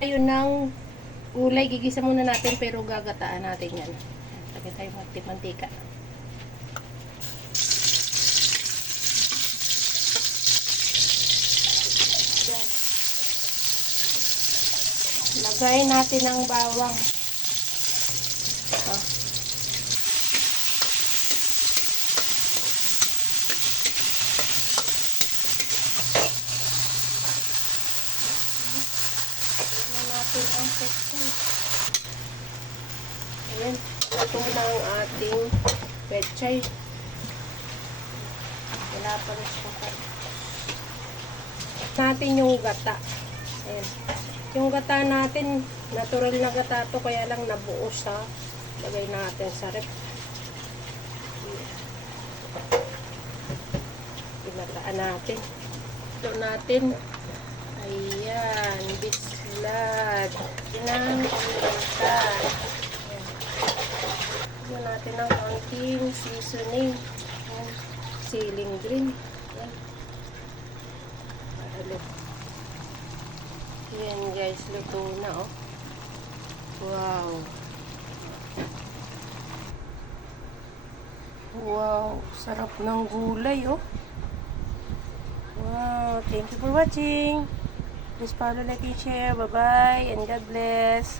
Ayun ng gulay, gigisa muna natin pero gagataan natin yan. Lagyan tayo mantika. Lagay natin ang bawang. Ah. Lagyan natin ang pechay. Ayan, ito na ang ating pechay. Wala pa rin siya. Natin yung gata. Ayan. Yung gata natin, natural na gata to, kaya lang nabuo sa lagay natin sa rep. Pinataan natin. Ito natin. Ayan, bislad. Inang pimenta. Ayan natin ang konting seasoning. Ayan. Siling green. Ayan. Ayan guys, luto na oh. Wow. Wow, sarap ng gulay oh. Wow, thank you for watching. Please follow, like, and share. Bye-bye and God bless.